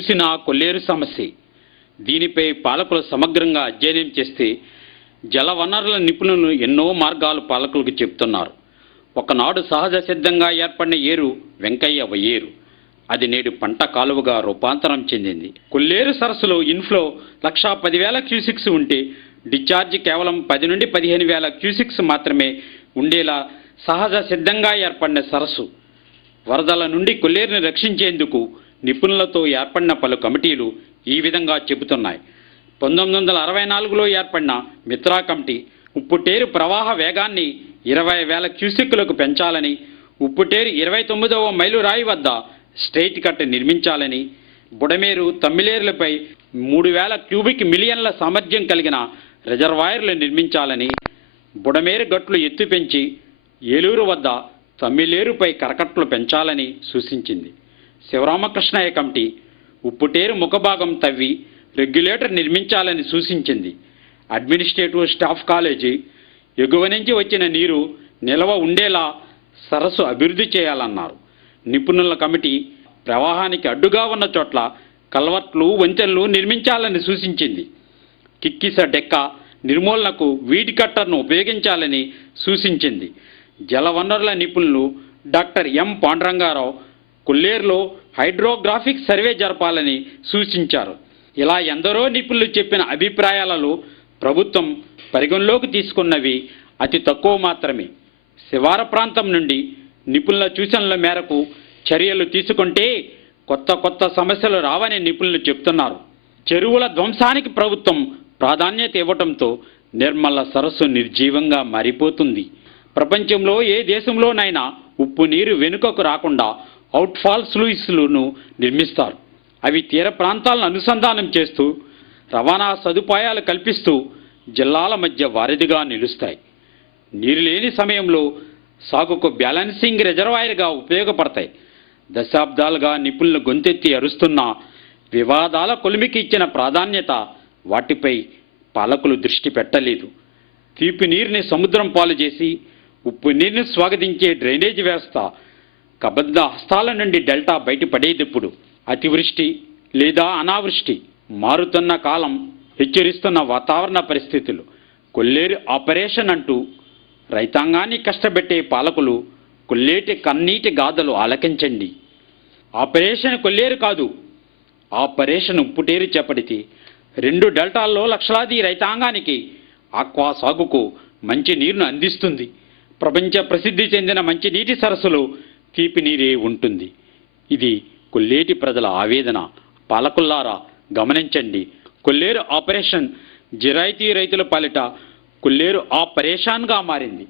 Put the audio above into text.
చూసినా కొల్లేరు సమస్య. దీనిపై పాలకులు సమగ్రంగా అధ్యయనం చేస్తే జల వనరుల నిపుణులు ఎన్నో మార్గాలు పాలకులకు చెప్తున్నారు. ఒకనాడు సహజ సిద్ధంగా ఏర్పడిన ఏరు వెంకయ్య వయ్యేరు. అది నేడు పంట కాలువగా రూపాంతరం చెందింది. కొల్లేరు సరస్సులో ఇన్ఫ్లో 1,10,000 క్యూసిక్స్ ఉంటే డిశ్చార్జ్ కేవలం 10 నుండి 15,000 క్యూసిక్స్ మాత్రమే ఉండేలా సహజ సిద్ధంగా ఏర్పడిన సరస్సు. వరదల నుండి కొల్లేరుని రక్షించేందుకు నిపుణులతో ఏర్పడిన పలు కమిటీలు ఈ విధంగా చెబుతున్నాయి. 1964లో ఏర్పడిన మిత్రా కమిటీ ఉప్పుటేరు ప్రవాహ వేగాన్ని 20,000 క్యూసెక్కులకు పెంచాలని, ఉప్పుటేరు 29వ మైలురాయి వద్ద స్ట్రెయిట్ కట్ నిర్మించాలని, బుడమేరు తమ్మిలేరులపై 3,000 క్యూబిక్ మిలియన్ల సామర్థ్యం కలిగిన రిజర్వాయర్లు నిర్మించాలని, బుడమేరు గట్లు ఎత్తు పెంచి ఏలూరు వద్ద తమ్మిలేరుపై కరకట్లు పెంచాలని సూచించింది. శివరామకృష్ణయ్య కమిటీ ఉప్పుటేరు ముఖభాగం తవ్వి రెగ్యులేటర్ నిర్మించాలని సూచించింది. అడ్మినిస్ట్రేటివ్ స్టాఫ్ కాలేజీ ఎగువ నుంచి వచ్చిన నీరు నిల్వ ఉండేలా సరస్సు అభివృద్ధి చేయాలన్నారు. నిపుణుల కమిటీ ప్రవాహానికి అడ్డుగా ఉన్న చోట్ల కల్వర్ట్లు, వంతెనలు నిర్మించాలని సూచించింది. కిక్కిస డెక్క నిర్మూలనకు వీడ్ కట్టర్ను ఉపయోగించాలని సూచించింది. జలవనరుల నిపుణులు డాక్టర్ ఎం పాండురంగారావు కొల్లేరులో హైడ్రోగ్రాఫిక్ సర్వే జరపాలని సూచించారు. ఇలా ఎందరో నిపుణులు చెప్పిన అభిప్రాయాలలో ప్రభుత్వం పరిగణలోకి తీసుకున్నవి అతి తక్కువ మాత్రమే. శివార ప్రాంతం నుండి నిపుణుల సూచనల మేరకు చర్యలు తీసుకుంటే కొత్త సమస్యలు రావని నిపుణులు చెప్తున్నారు. చెరువుల ధ్వంసానికి ప్రభుత్వం ప్రాధాన్యత ఇవ్వడంతో నిర్మల సరస్సు నిర్జీవంగా మారిపోతుంది. ప్రపంచంలో ఏ దేశంలోనైనా ఉప్పు నీరు వెనుకకు రాకుండా అవుట్ఫాల్ స్లూయిస్లను నిర్మిస్తారు. అవి తీర ప్రాంతాలను అనుసంధానం చేస్తూ రవాణా సదుపాయాలు కల్పిస్తూ జిల్లాల మధ్య వారధిగా నిలుస్తాయి. నీరు లేని సమయంలో సాగుకు బ్యాలెన్సింగ్ రిజర్వాయర్గా ఉపయోగపడతాయి. దశాబ్దాలుగా నిపుణులు గొంతెత్తి అరుస్తున్న వివాదాల కొలిమికి ఇచ్చిన ప్రాధాన్యత వాటిపై పాలకులు దృష్టి పెట్టలేదు. తీపి నీరుని సముద్రం పాలు చేసి ఉప్పు నీరుని స్వాగతించే డ్రైనేజీ వ్యవస్థ కబద్ధ హస్తాల నుండి డెల్టా బయటపడేటప్పుడు అతివృష్టి లేదా అనావృష్టి, మారుతున్న కాలం, హెచ్చరిస్తున్న వాతావరణ పరిస్థితులు, కొల్లేరు ఆపరేషన్ అంటూ రైతాంగాన్ని కష్టపెట్టే పాలకులు కొల్లేటి కన్నీటి గాథలు ఆలకించండి. ఆపరేషన్ కొల్లేరు కాదు, ఆపరేషన్ ఉప్పుటేరు చేపడితే 2 డెల్టాల్లో లక్షలాది రైతాంగానికి ఆక్వా సాగుకు మంచి నీరును అందిస్తుంది. ప్రపంచ ప్రసిద్ధి చెందిన మంచినీటి సరస్సులో తీపి నీరే ఉంటుంది. ఇది కొల్లేటి ప్రజల ఆవేదన. పాలకుల్లారా గమనించండి. కొల్లేరు ఆపరేషన్ జిరాయితీ రైతుల పాలిట కొల్లేరు ఆపరేషన్గా మారింది.